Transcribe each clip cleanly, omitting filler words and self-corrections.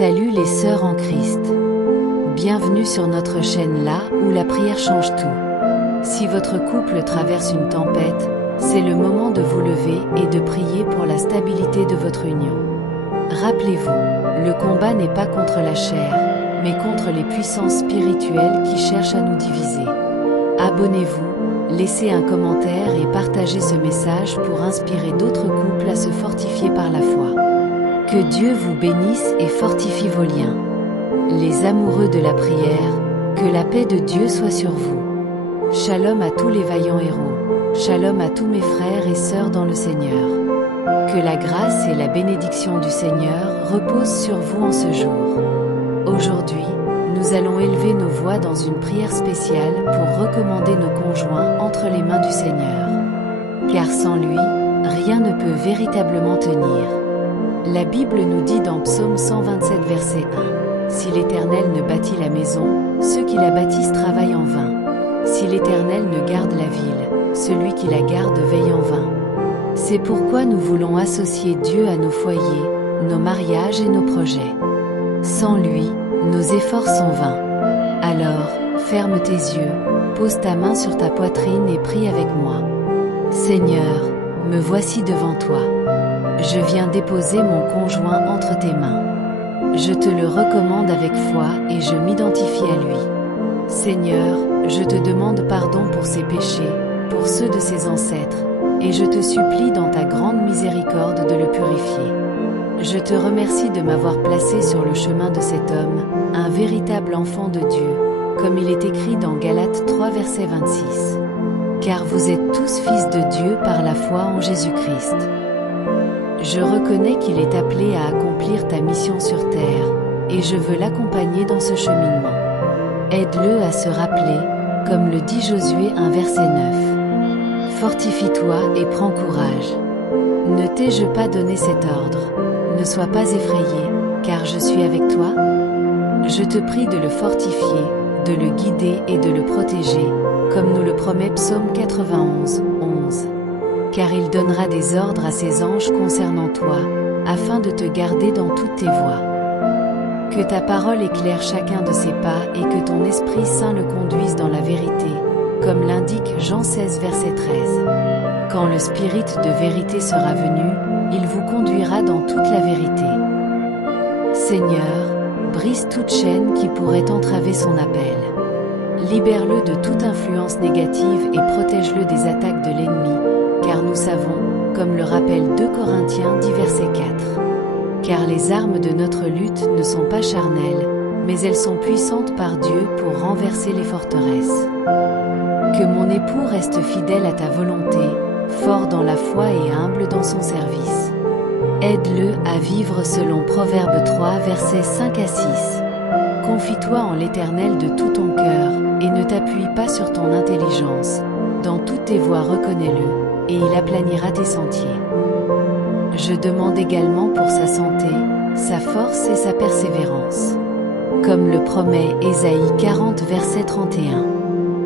Salut les sœurs en Christ. Bienvenue sur notre chaîne là où la prière change tout. Si votre couple traverse une tempête, c'est le moment de vous lever et de prier pour la stabilité de votre union. Rappelez-vous, le combat n'est pas contre la chair, mais contre les puissances spirituelles qui cherchent à nous diviser. Abonnez-vous, laissez un commentaire et partagez ce message pour inspirer d'autres couples à se fortifier par la foi. Que Dieu vous bénisse et fortifie vos liens. Les amoureux de la prière, que la paix de Dieu soit sur vous. Shalom à tous les vaillants héros. Shalom à tous mes frères et sœurs dans le Seigneur. Que la grâce et la bénédiction du Seigneur reposent sur vous en ce jour. Aujourd'hui, nous allons élever nos voix dans une prière spéciale pour recommander nos conjoints entre les mains du Seigneur. Car sans lui, rien ne peut véritablement tenir. La Bible nous dit dans Psaume 127 verset 1 « Si l'Éternel ne bâtit la maison, ceux qui la bâtissent travaillent en vain. Si l'Éternel ne garde la ville, celui qui la garde veille en vain. » C'est pourquoi nous voulons associer Dieu à nos foyers, nos mariages et nos projets. Sans lui, nos efforts sont vains. Alors, ferme tes yeux, pose ta main sur ta poitrine et prie avec moi. Seigneur, me voici devant toi. Je viens déposer mon conjoint entre tes mains. Je te le recommande avec foi et je m'identifie à lui. Seigneur, je te demande pardon pour ses péchés, pour ceux de ses ancêtres, et je te supplie dans ta grande miséricorde de le purifier. Je te remercie de m'avoir placé sur le chemin de cet homme, un véritable enfant de Dieu, comme il est écrit dans Galates 3 verset 26. Car vous êtes tous fils de Dieu par la foi en Jésus-Christ. Je reconnais qu'il est appelé à accomplir ta mission sur terre, et je veux l'accompagner dans ce cheminement. Aide-le à se rappeler, comme le dit Josué 1 verset 9. Fortifie-toi et prends courage. Ne t'ai-je pas donné cet ordre? Ne sois pas effrayé, car je suis avec toi. Je te prie de le fortifier, de le guider et de le protéger, comme nous le promet Psaume 91, 11. Car il donnera des ordres à ses anges concernant toi, afin de te garder dans toutes tes voies. Que ta parole éclaire chacun de ses pas et que ton Esprit Saint le conduise dans la vérité, comme l'indique Jean 16 verset 13. Quand le Spirit de vérité sera venu, il vous conduira dans toute la vérité. Seigneur, brise toute chaîne qui pourrait entraver son appel. Libère-le de toute influence négative et protège-le des attaques de l'ennemi, car nous savons, comme le rappelle 2 Corinthiens 10 verset 4. Car les armes de notre lutte ne sont pas charnelles, mais elles sont puissantes par Dieu pour renverser les forteresses. Que mon époux reste fidèle à ta volonté, fort dans la foi et humble dans son service. Aide-le à vivre selon Proverbe 3 versets 5 à 6. Confie-toi en l'Éternel de tout ton cœur, et ne t'appuie pas sur ton intelligence. Dans toutes tes voies reconnais-le, et il aplanira tes sentiers. Je demande également pour sa santé, sa force et sa persévérance. Comme le promet Ésaïe 40 verset 31.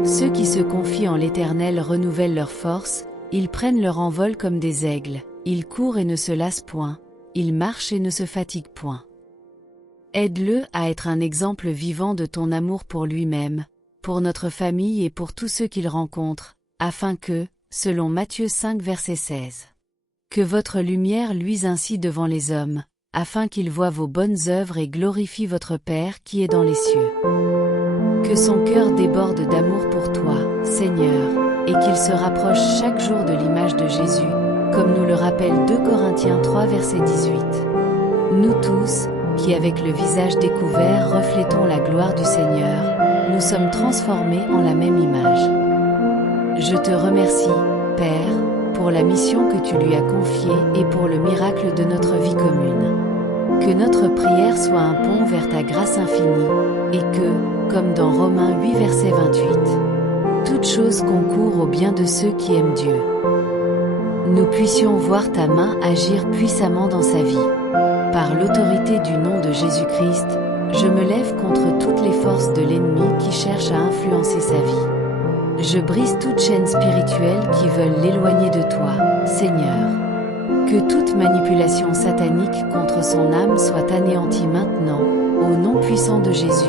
Ceux qui se confient en l'Éternel renouvellent leur force, ils prennent leur envol comme des aigles, ils courent et ne se lassent point, ils marchent et ne se fatiguent point. Aide-le à être un exemple vivant de ton amour pour lui-même, pour notre famille et pour tous ceux qu'il rencontre, afin que, selon Matthieu 5 verset 16, que votre lumière luise ainsi devant les hommes, afin qu'ils voient vos bonnes œuvres et glorifient votre Père qui est dans les cieux. Que son cœur déborde d'amour pour toi, Seigneur, et qu'il se rapproche chaque jour de l'image de Jésus, comme nous le rappelle 2 Corinthiens 3 verset 18. Nous tous, qui avec le visage découvert reflétons la gloire du Seigneur, nous sommes transformés en la même image. Je te remercie, Père, pour la mission que tu lui as confiée et pour le miracle de notre vie commune. Que notre prière soit un pont vers ta grâce infinie, et que, comme dans Romains 8 verset 28, toute chose concourt au bien de ceux qui aiment Dieu. Nous puissions voir ta main agir puissamment dans sa vie. Par l'autorité du nom de Jésus-Christ, je me lève contre toutes les forces de l'ennemi qui cherchent à influencer sa vie. Je brise toute chaîne spirituelle qui veulent l'éloigner de toi, Seigneur. Que toute manipulation satanique contre son âme soit anéantie maintenant, au nom puissant de Jésus.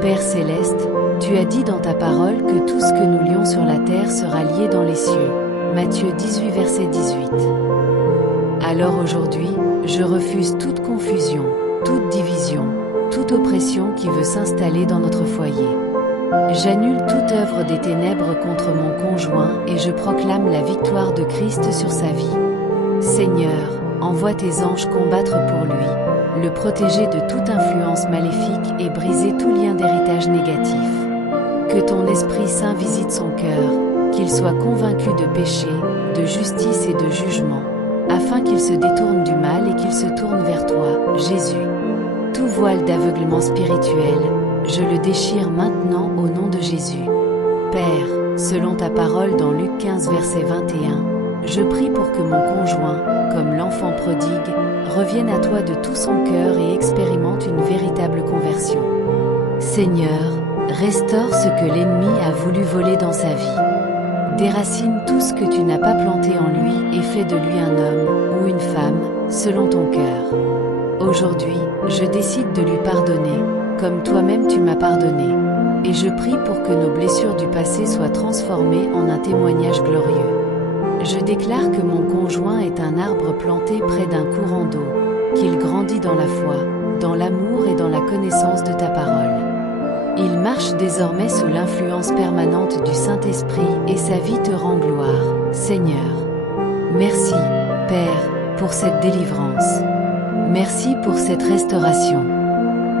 Père céleste, tu as dit dans ta parole que tout ce que nous lions sur la terre sera lié dans les cieux. Matthieu 18 verset 18. Alors aujourd'hui, je refuse toute confusion, toute division, toute oppression qui veut s'installer dans notre foyer. J'annule toute œuvre des ténèbres contre mon conjoint et je proclame la victoire de Christ sur sa vie. Seigneur, envoie tes anges combattre pour lui, le protéger de toute influence maléfique et briser tout lien d'héritage négatif. Que ton Esprit Saint visite son cœur, qu'il soit convaincu de péché, de justice et de jugement, afin qu'il se détourne du mal et qu'il se tourne vers toi, Jésus. Tout voile d'aveuglement spirituel, je le déchire maintenant au nom de Jésus. Père, selon ta parole dans Luc 15 verset 21, je prie pour que mon conjoint, comme l'enfant prodigue, revienne à toi de tout son cœur et expérimente une véritable conversion. Seigneur, restaure ce que l'ennemi a voulu voler dans sa vie. Déracine tout ce que tu n'as pas planté en lui et fais de lui un homme ou une femme, selon ton cœur. Aujourd'hui, je décide de lui pardonner, comme toi-même tu m'as pardonné. Et je prie pour que nos blessures du passé soient transformées en un témoignage glorieux. Je déclare que mon conjoint est un arbre planté près d'un courant d'eau, qu'il grandit dans la foi, dans l'amour et dans la connaissance de ta parole. Il marche désormais sous l'influence permanente du Saint-Esprit et sa vie te rend gloire, Seigneur. Merci, Père, pour cette délivrance. Merci pour cette restauration.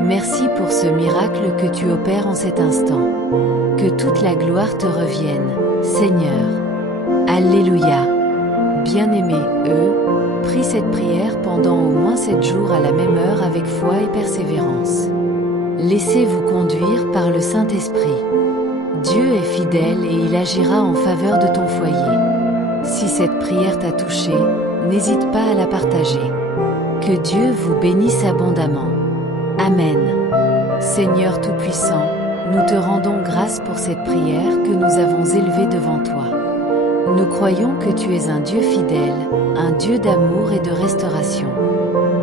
Merci pour ce miracle que tu opères en cet instant. Que toute la gloire te revienne, Seigneur. Alléluia. Bien-aimés, prie cette prière pendant au moins 7 jours à la même heure avec foi et persévérance. Laissez-vous conduire par le Saint-Esprit. Dieu est fidèle et il agira en faveur de ton foyer. Si cette prière t'a touché, n'hésite pas à la partager. Que Dieu vous bénisse abondamment. Amen. Seigneur Tout-Puissant, nous te rendons grâce pour cette prière que nous avons élevée devant toi. Nous croyons que tu es un Dieu fidèle, un Dieu d'amour et de restauration.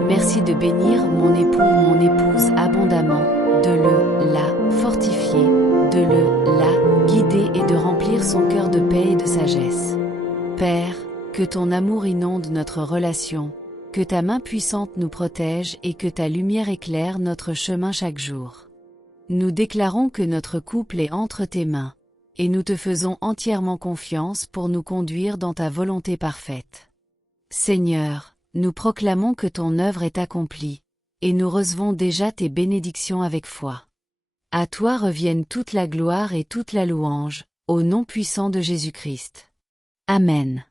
Merci de bénir mon époux ou mon épouse abondamment, de la fortifier, de la guider et de remplir son cœur de paix et de sagesse. Père, que ton amour inonde notre relation, que ta main puissante nous protège et que ta lumière éclaire notre chemin chaque jour. Nous déclarons que notre couple est entre tes mains, et nous te faisons entièrement confiance pour nous conduire dans ta volonté parfaite. Seigneur, nous proclamons que ton œuvre est accomplie, et nous recevons déjà tes bénédictions avec foi. À toi reviennent toute la gloire et toute la louange, au nom puissant de Jésus-Christ. Amen.